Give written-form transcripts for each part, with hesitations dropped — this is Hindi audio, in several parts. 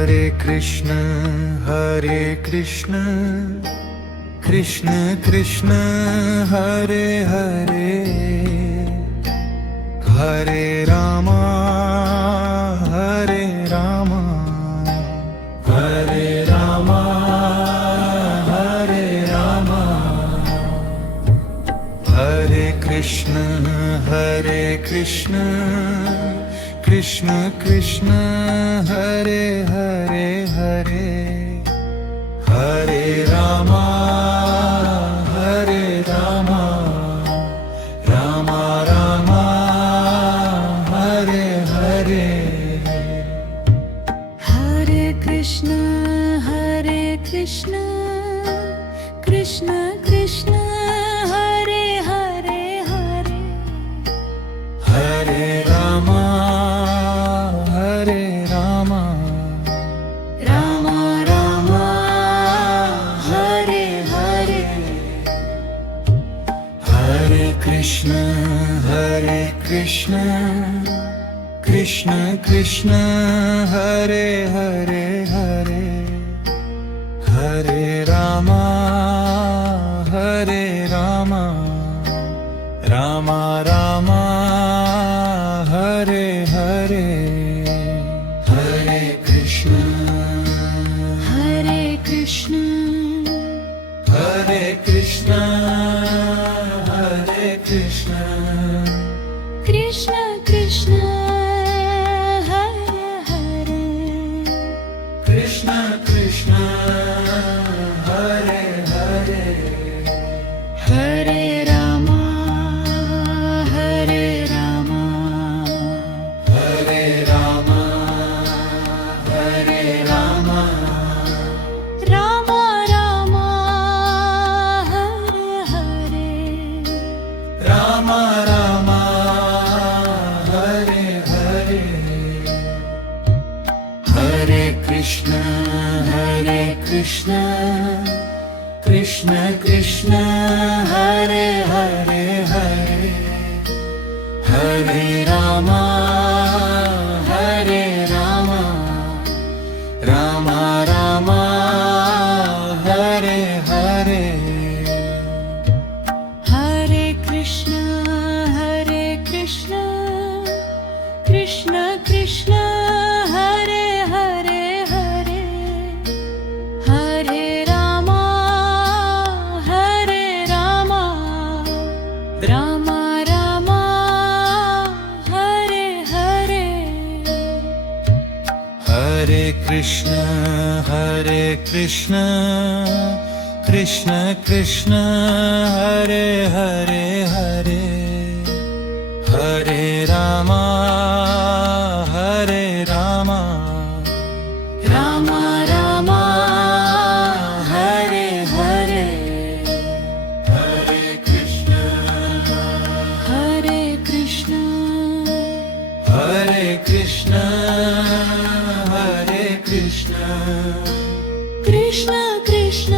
Krishna Hare Krishna Krishna Krishna Hare Hare Hare Rama Hare Rama Hare Rama Hare Rama Hare Krishna Krishna Krishna Hare Hare Hare Hare Rama Rama Rama Hare Hare Hare Krishna Krishna Krishna Hare Hare Hare Hare Rama Rama Rama Hare Hare Hare Krishna Krishna Krishna Hare Hare Hare Hare Rama Rama Rama Hare Hare Hare Krishna Krishna Krishna Krishna Krishna Hare Hare Krishna Krishna Hare Hare Hare Rama Hare Rama Hare Rama Rama Rama Hare Hare Rama Rama Hare Hare Hare Krishna Krishna Krishna Hare Hare Hare Hare Rama Rama Rama Hare Hare Hare Krishna Krishna Krishna Hare Hare Hare Hare Rama Rama Rama Hare Hare Hare Krishna Krishna Krishna Hare Hare Hare Hare Rama Rama Rama Hare Hare Hare Krishna Krishna Krishna Krishna Krishna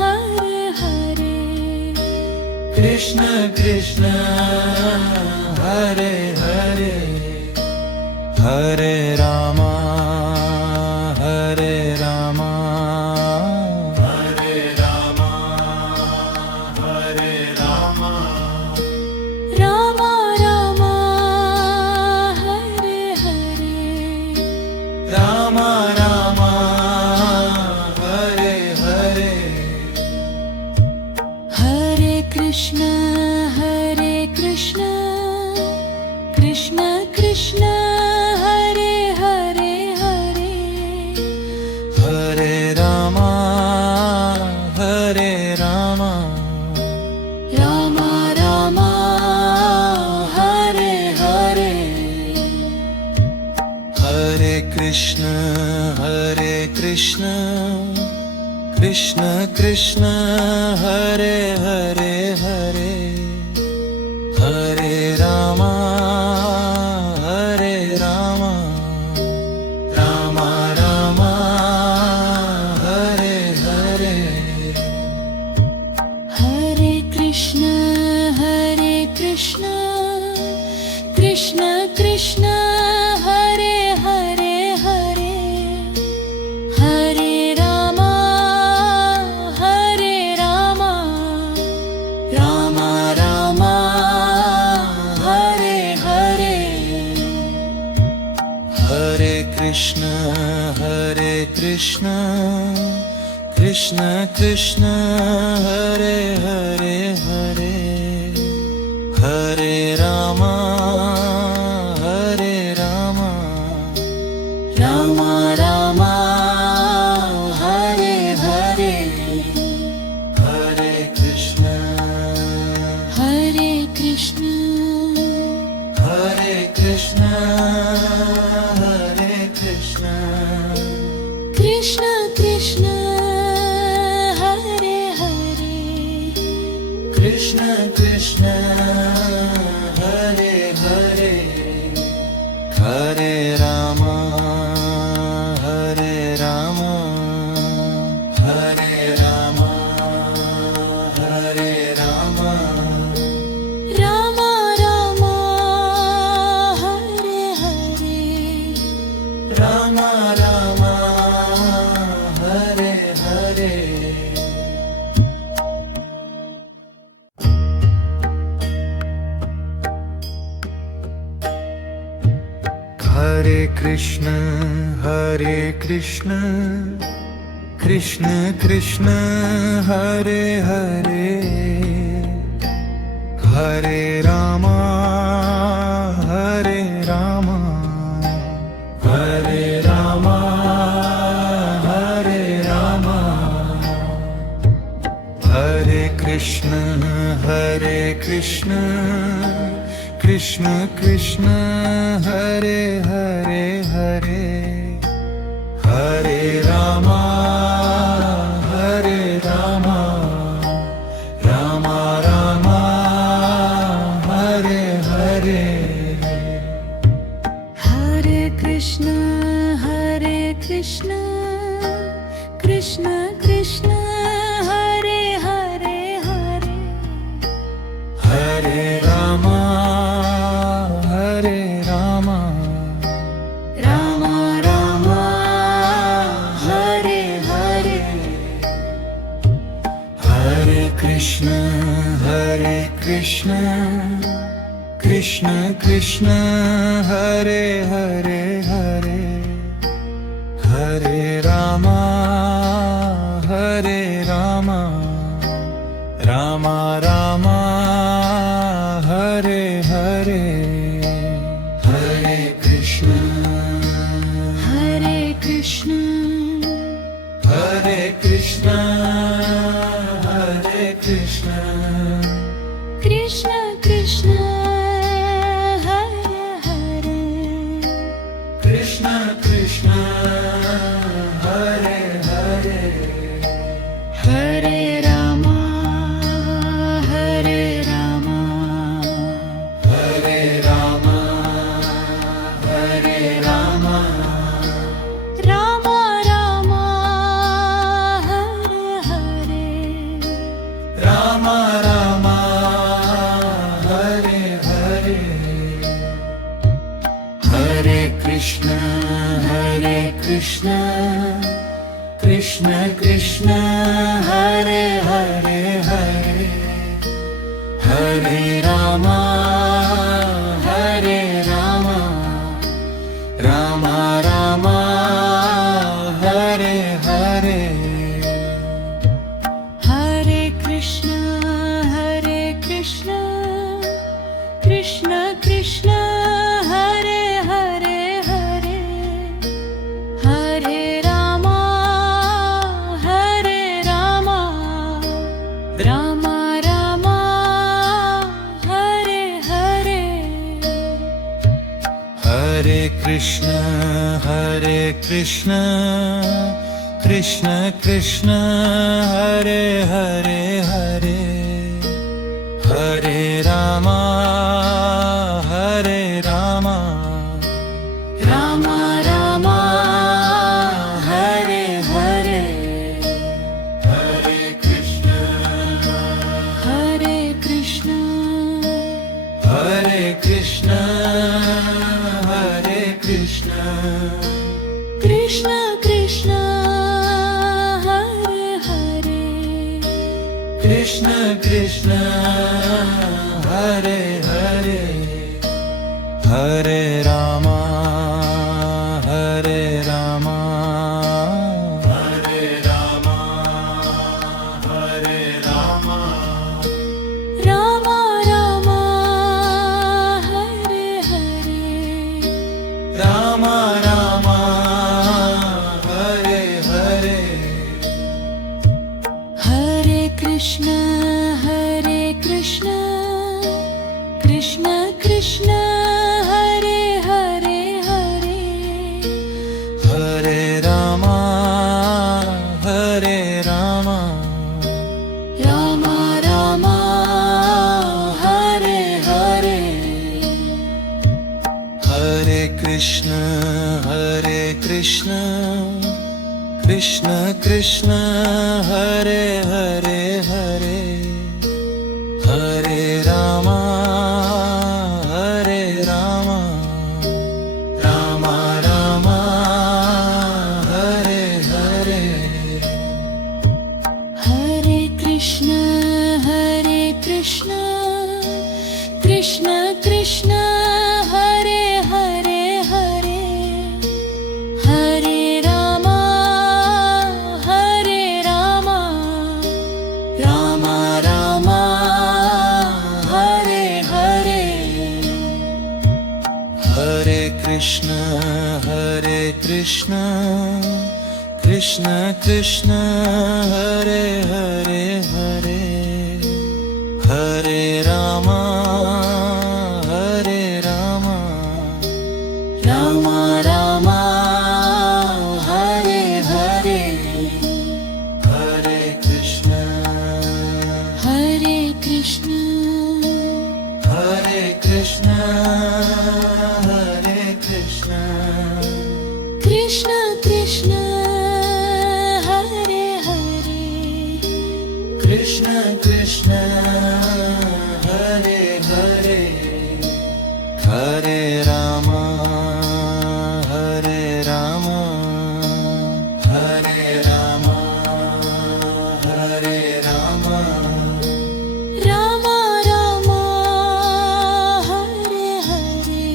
Hare Hare Krishna Krishna Hare Hare Hare Rama Hare Rama Rama Rama Hare Hare Rama Rama Hare Hare Hare Krishna Krishna Krishna Hare Hare Hare Hare Rama Rama Rama Hare Hare Hare Krishna Krishna Krishna Hare Hare Hare Hare Rama Rama Rama Hare Hare Hare Krishna Krishna Krishna Hare Hare Hare Krishna Krishna Hare Hare Hare Hare Rama Hare Rama Rama Rama Hare Hare Hare Krishna Hare Krishna Hare Krishna Hare Krishna Krishna Krishna Hare Hare Krishna Krishna Hare Hare Hare Rama Hare Rama Hare Rama Hare Rama Rama Rama Hare Hare Rama Rama Hare Hare Hare Krishna Krishna Krishna Hare Hare Hare Rama Hare Rama Hare Rama Hare Rama Hare Krishna Krishna Krishna Hare Hare Hare Hare Rama Rama Rama Hare Hare Hare Krishna Krishna Krishna Hare Hare Hare Hare Rama Rama Rama Hare Hare Hare Krishna Krishna Krishna Hare Hare Hare Hare Rama Rama Rama Hare Hare Hare Krishna Krishna Hare Krishna Krishna Krishna Hare Hare Krishna Krishna Hare Hare Hare Rama Hare Rama Hare Rama Hare Rama Rama Rama Hare Hare Rama Rama Hare Hare Hare Krishna Krishna Krishna Hare Hare Hare Hare Rama Rama Rama Hare Hare Hare Krishna Krishna Krishna Hare Hare Hare Hare Rama Rama Rama Hare Hare Hare Krishna Krishna Krishna Hare Hare Hare Hare Rama Rama Rama Hare Hare Hare Krishna Krishna Krishna Krishna Hare Hare Krishna Krishna Hare Hare Hare Rama Hare Rama Hare Rama Krishna Hare Hare Hare Hare Rama Hare Rama Ram Ram Hare Hare Hare Krishna Krishna Krishna Hare Hare Hare Hare Rama Ram Ram Hare Hare Hare Krishna Krishna Krishna Hare Hare Hare Hare Ram Ram Ram Hare Hare Hare Krishna Krishna Krishna Hare Hare Hare Hare Ram Ram Ram Hare Hare Hare Krishna Krishna Krishna Krishna Krishna Hare Hare Krishna Krishna Hare Hare Hare Ram Hare Ram Hare Ram Hare Ram Ram Ram Hare Hare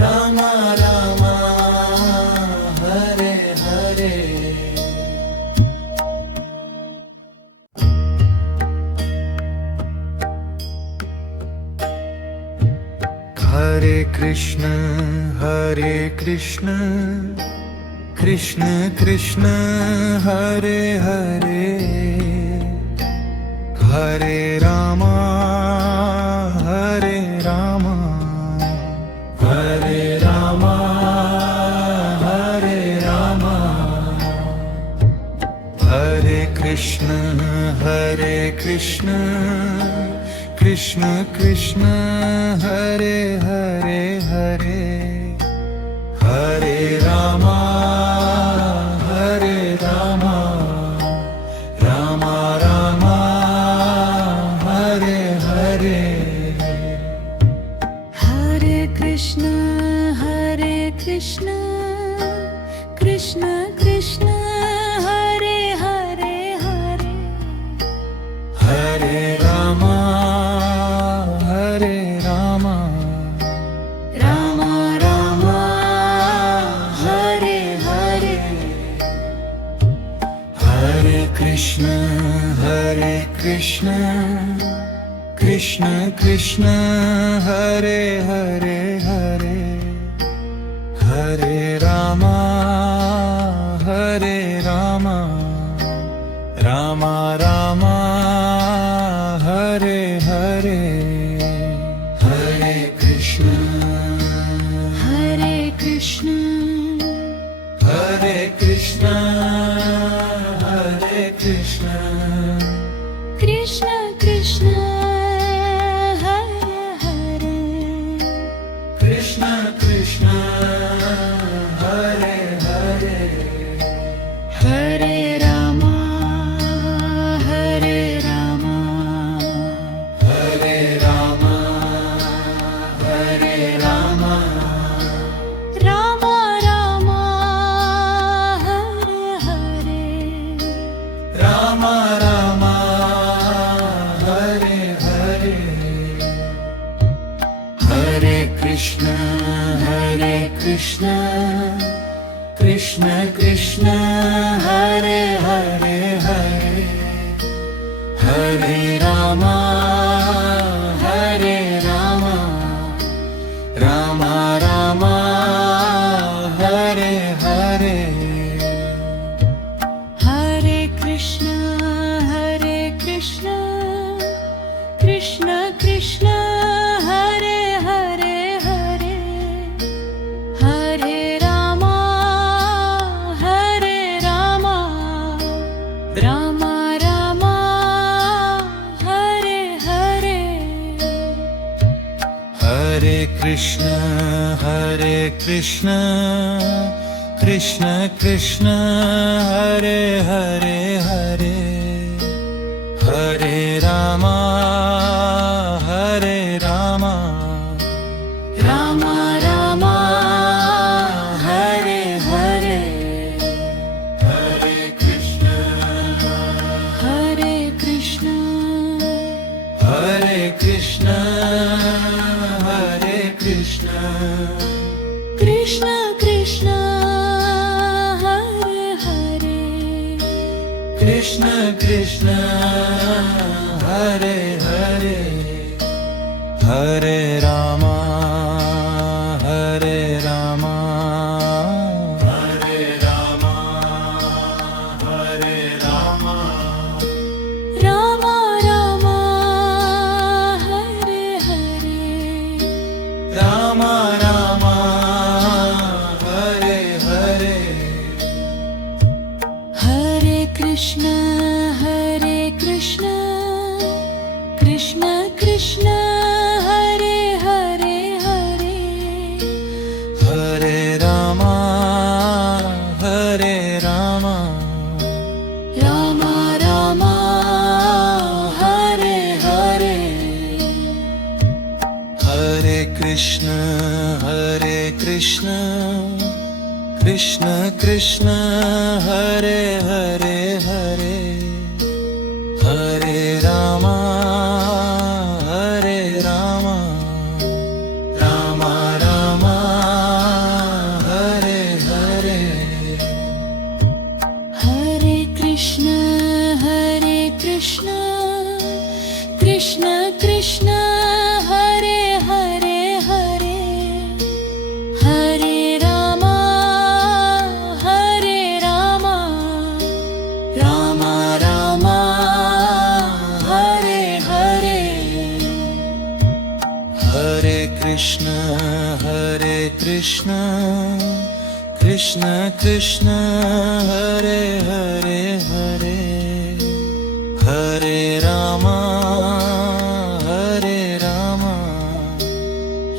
Ram Ram Hare Hare Hare Krishna Krishna Krishna Hare Hare Hare Ram Hare Ram Hare Ram Hare Krishna Krishna Krishna Hare Hare Hare Hare Ram Ram Ram Hare Hare Hare Krishna Krishna Krishna Hare Hare Hare Hare Ram Ram Ram Hare Hare Hare Krishna Krishna Krishna Hare Hare Hare Hare Ram Ram Ram Hare Hare Hare Krishna Krishna Krishna Krishna Krishna Hare Hare Krishna Krishna Hare Hare Hare Ram Hare Ram Hare Ram Ram Ram Hare Hare Ram Ram Hare Hare Hare Krishna Krishna Krishna Hare Hare Hare Hare Ram Ram Ram Hare Hare Hare Krishna Krishna Krishna Hare Hare Krishna Krishna Krishna Hare Hare Hare Hare Rama Ram Ram Hare Hare Hare Krishna Hare Krishna Hare Krishna Krishna Krishna Hare Hare Krishna Krishna Hare Hare Hare Rama Hare Rama Hare Rama Hare Rama Ram Ram Hare Hare Rama Rama Hare Hare Hare Krishna Krishna Krishna Hare Hare Hare Hare Rama Hare Rama Ram Ram Hare Hare Hare Krishna Krishna Krishna Hare Hare Hare Hare Rama Rama Rama Hare Hare Hare Krishna Krishna Krishna Hare Hare Hare Hare Ram Rama Rama Hare Hare Hare Krishna Krishna Krishna Hare Hare Hare Hare Rama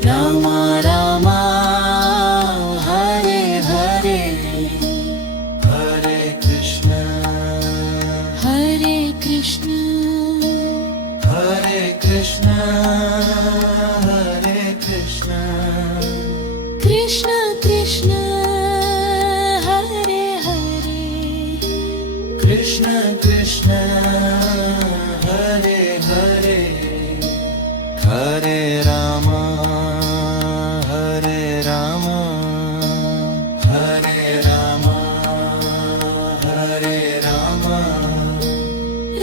Rama Rama Hare Hare Hare Krishna Krishna Krishna Krishna Krishna Hare Hare Krishna Krishna Hare Hare Hare Rama Hare Rama Hare Rama Hare Rama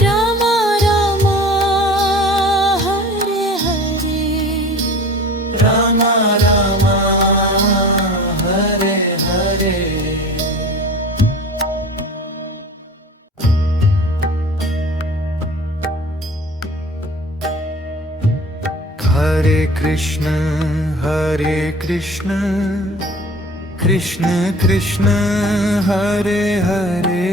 Ram Ram Hare Hare Rama Rama Hare Hare Hare Krishna Krishna Krishna Hare Hare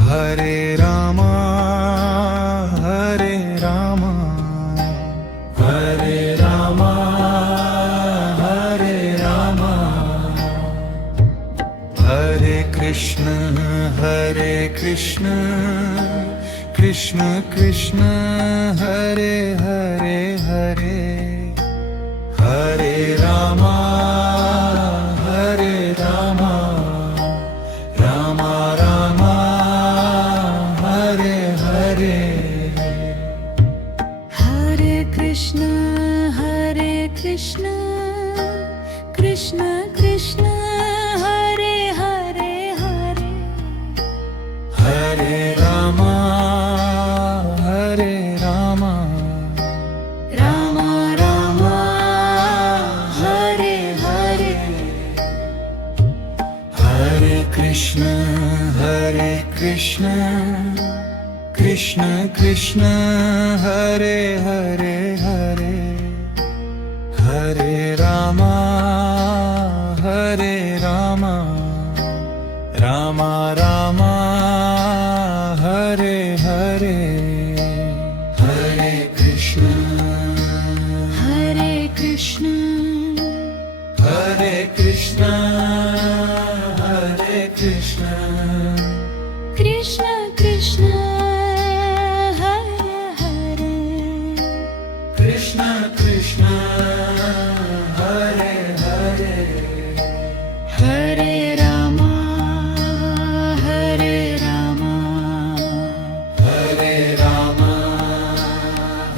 Hare Rama Hare Rama Hare Rama Hare Rama Hare Krishna Krishna Krishna Hare Hare Hare Hare Rama Rama Rama Hare Hare Hare Krishna Krishna Krishna Hare Hare Hare Hare Rama Ram Ram Hare Hare Hare Krishna Krishna Krishna Hare Hare Hare Hare Rama Rama Rama Hare Hare Hare Krishna Krishna Hare Krishna Krishna Krishna Hare Hare Krishna Krishna Hare Hare Hare Rama Hare Rama Hare Rama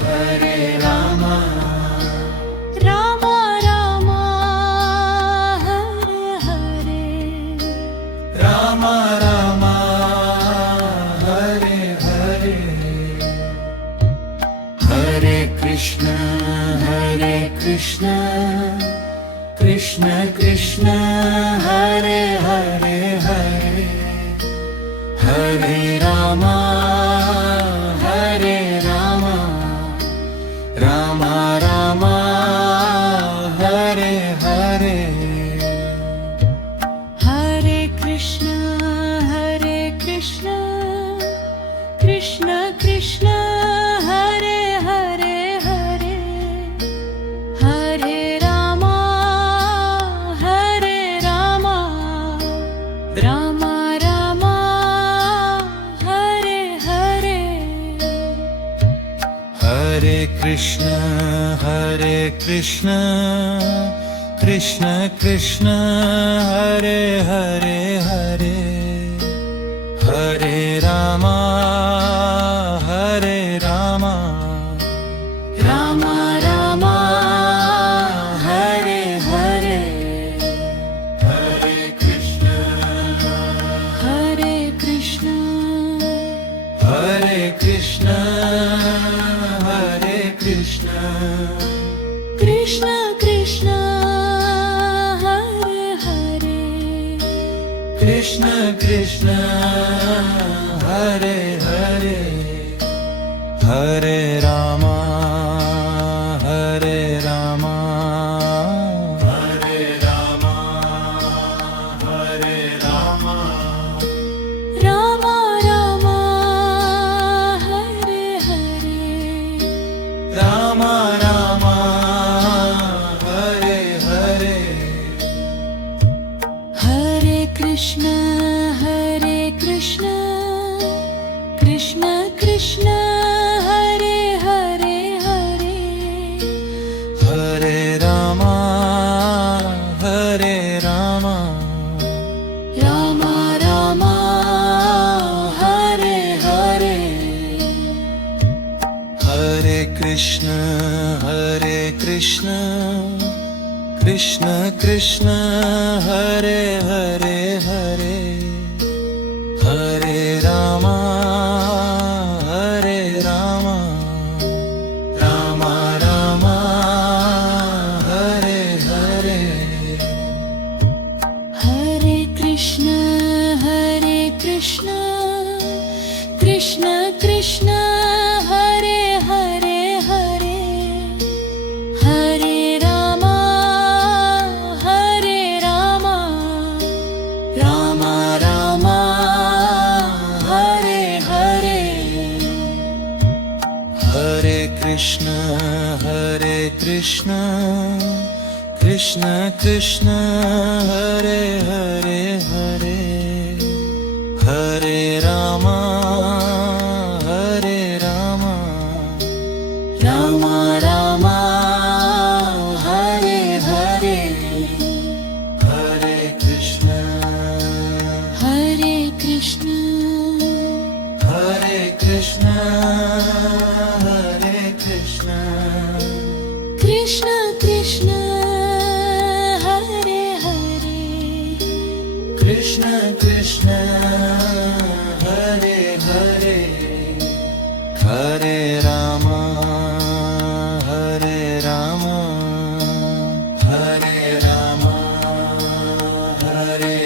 Hare Rama Rama Rama Hare Hare Rama Rama Hare Hare Hare Krishna Krishna Krishna Hare Hare Hare Hare Rama Rama Rama Hare Hare Hare Krishna Krishna Krishna Hare Hare Hare Hare Rama Rama Rama Hare Hare Hare Krishna Krishna Krishna Hare Hare Hare Hare Rama Rama Rama Hare Hare Hare Krishna Krishna Krishna Krishna Hare Hare Krishna Krishna Hare Hare Hare Rama Hare Rama Hare Rama Rama Rama Hare Hare Rama Rama Hare Hare Hare Krishna Krishna Krishna Hare Hare Hare Hare Rama Rama Rama Hare Hare Hare Krishna Krishna Hare Hare Hare Hare Rama Rama Rama Hare Hare Hare Krishna Krishna Krishna Hare Hare Hare Hare Rama Rama Rama Hare Hare Hare Krishna Krishna Hare Hare Hare Hare Rama Rama Rama Hare Hare Hare Krishna Krishna Krishna Krishna Hare Hare Krishna Krishna Hare Hare Hare Rama Rama Rama Hare Hare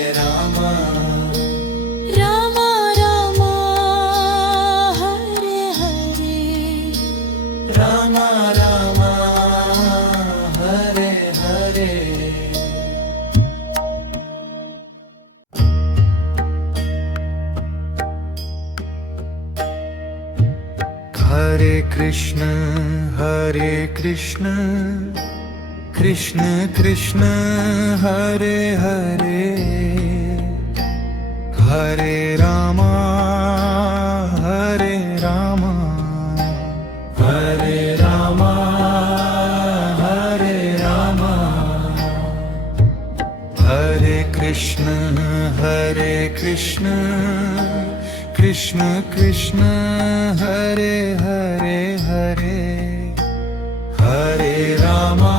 Rama Rama Hare Hare Hare Krishna Krishna Krishna Hare Hare Hare Rama Hare Rama Hare Rama Hare Rama Hare Krishna Krishna Krishna Hare Hare Hare Hare Rama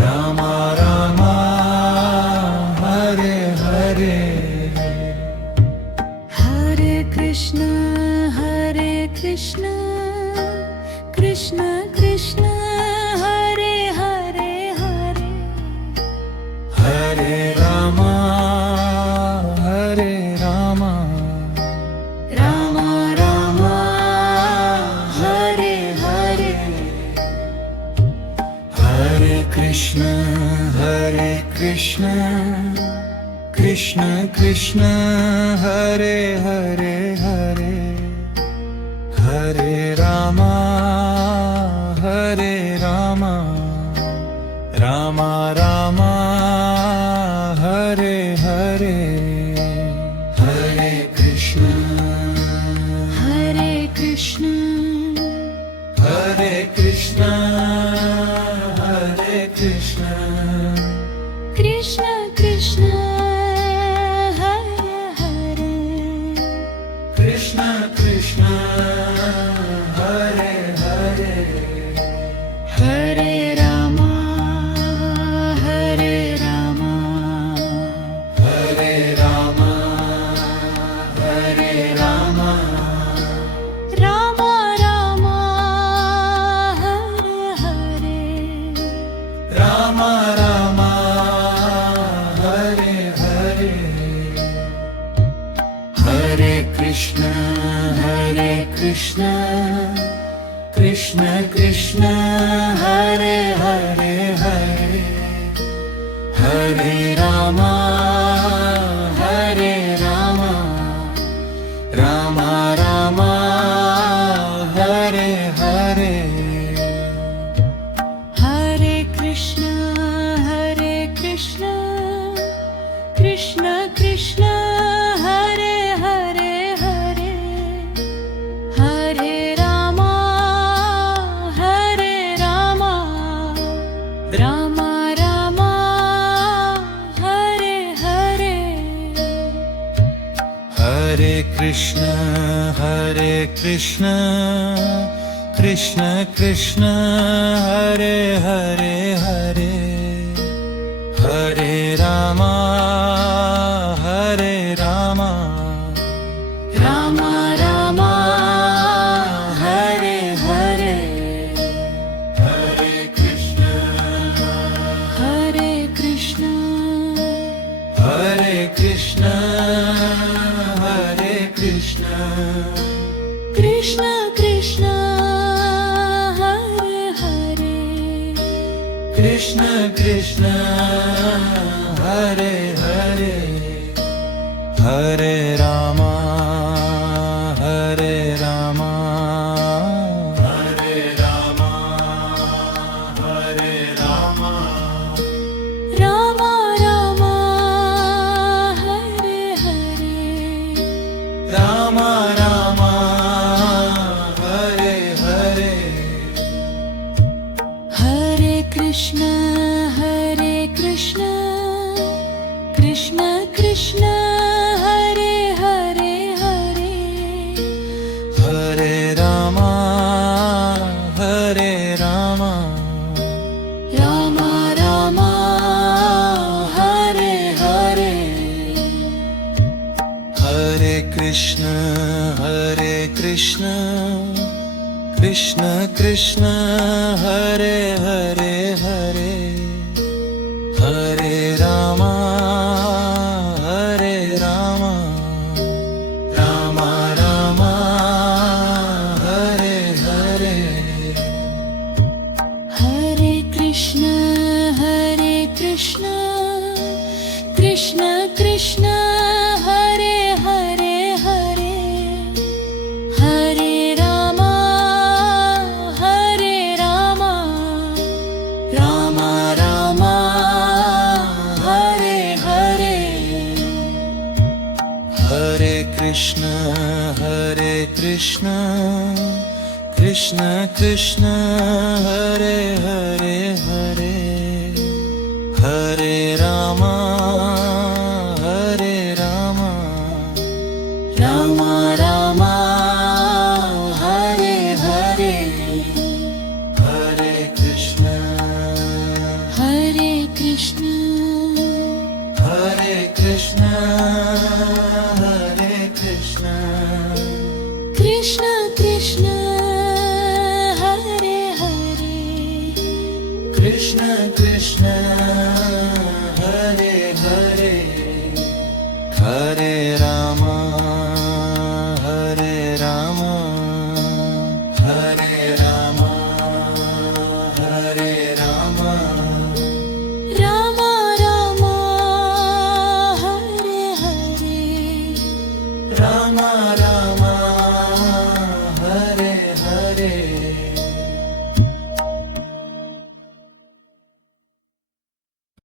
Rama Rama Hare Hare Hare Krishna Krishna Krishna Hare Hare Hare Hare Rama Rama Rama Hare Hare Hare Krishna Krishna Krishna Hare Hare Hare Hare Rama Rama Rama Hare Hare Hare Krishna Krishna Krishna Krishna Hare Hare Krishna Krishna Hare Hare Hare Rama Hare Rama Hare Rama Rama Rama Hare Hare Rama Rama Hare Hare Hare Krishna Krishna Krishna Hare Hare Hare Hare Rama Rama Rama Hare Hare Hare Krishna Krishna Krishna Hare Hare Hare Hare Rama Rama Rama Hare Hare Hare Krishna Krishna Krishna Hare Hare Hare Hare Rama Rama Rama Hare Hare Hare Krishna Krishna Krishna Krishna Hare Hare Krishna Krishna Hare Hare Hare Rama Hare Rama Hare Rama Rama Rama Hare Hare Rama Rama Hare Hare Hare Krishna Krishna Krishna Hare Hare Hare Hare Rama Rama Rama Hare Hare Hare Krishna Krishna Krishna Hare Hare Hare Hare Rama Rama Rama Hare Hare Hare Krishna Krishna Krishna Hare Hare Hare Hare Rama Hare Krishna Krishna Krishna Hare Hare Hare Hare Rama Hare Rama Rama Rama Hare Hare Hare Krishna Hare Krishna Hare Krishna Hare Krishna Krishna Krishna Hare Hare Krishna Krishna Hare Hare Hare Rama Hare Rama Hare Rama Hare Rama Rama Rama Hare Hare Rama Rama Hare Hare